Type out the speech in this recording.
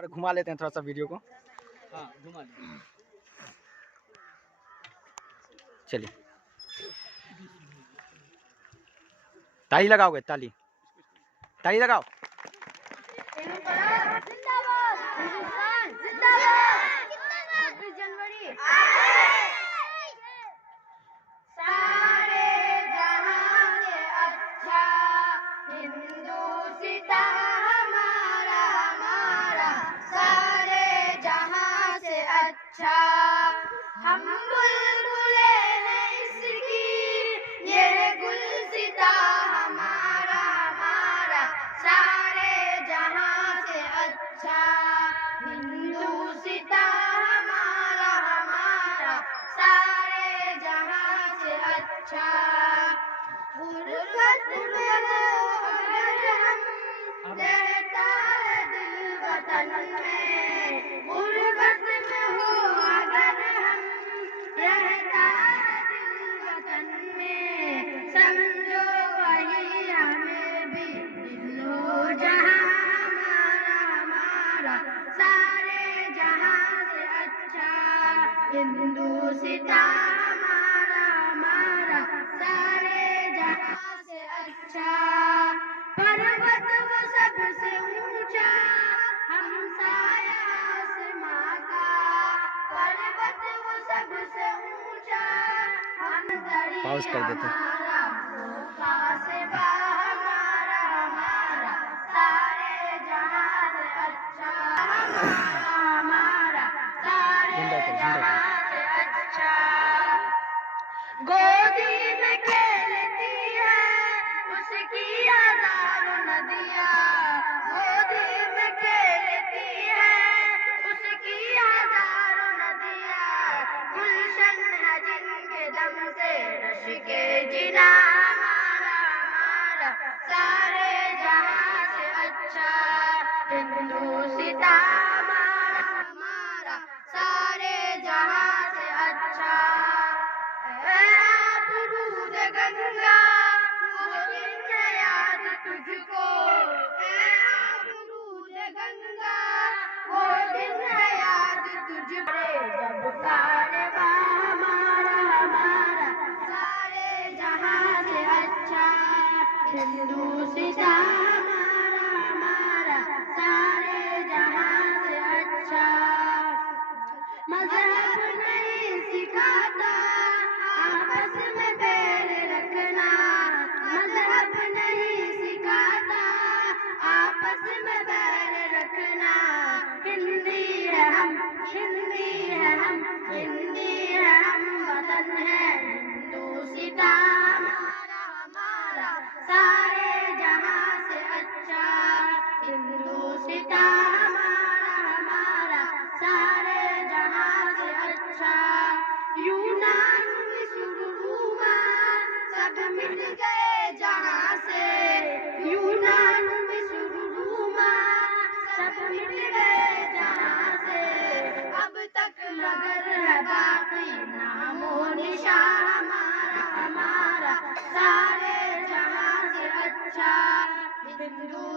और घुमा लेते हैं थोड़ा सा वीडियो को। हाँ घुमा लें। चलिए ताली लगाओगे? ताली ताली लगाओ। हम बुलबुले हैं इसकी, ये गुलसिता हमारा हमारा सारे जहां से अच्छा। हिंदुसिता हमारा हमारा सारे जहां से अच्छा। गुरबत में हो अगर हम, रहता है दिल वतन में। गुरबत में हो अगर हम, रहता है दिल वतन में। समझो वही हमें भी दिलो जहां हमारा हमारा सारे जहां से अच्छा। हिंदुसिता हमारा हमारा सारे जहां से अच्छा। पर्वत वो सबसे ऊंचा, हम साया आसमां का। पर्वत वो सबसे ऊंचा, हम पॉज कर देते हैं। हमारा हमारा सारे जहां से अच्छा। हमारा सारे जहां से अच्छा। गोदी में खेलती है उसकी हजारों नदियाँ। गोदी में खेलती है उसकी हजारों नदियाँ। गुलशन है जिनके दम से रश के जिना हमारा हमारा सारे जहां से अच्छा। हिंदुसिता हमारा हमारा सारे जहां से अच्छा। आबरूद गंगा वो दिन है याद तुझको। आबरूद गंगा वो दिन है याद तुझको। जब कारवां हमारा हमारा सारे जहां से अच्छा। हिंदुसिता हमारा हमारा सारे जहां से अच्छा। मजहब नहीं सिखाता आपस में बैर रखना। मजहब नहीं सिखाता आपस में बैर रखना। हिंदी है हम, हिंदी है हम, हिंदी है हम, वतन है हिंदुसिता हमारा हमारा सारे जहां से अच्छा। हिंदुसिता हमारा हमारा सारे जहां से अच्छा। यूनान मिस्र रोमा सब मिट गए जहां से। यूनान मिस्र रोमा सब मिट गए जहां से। अब तक मगर है बाकी नामो निशान हमारा हमारा सारे जहां से अच्छा। हिंदू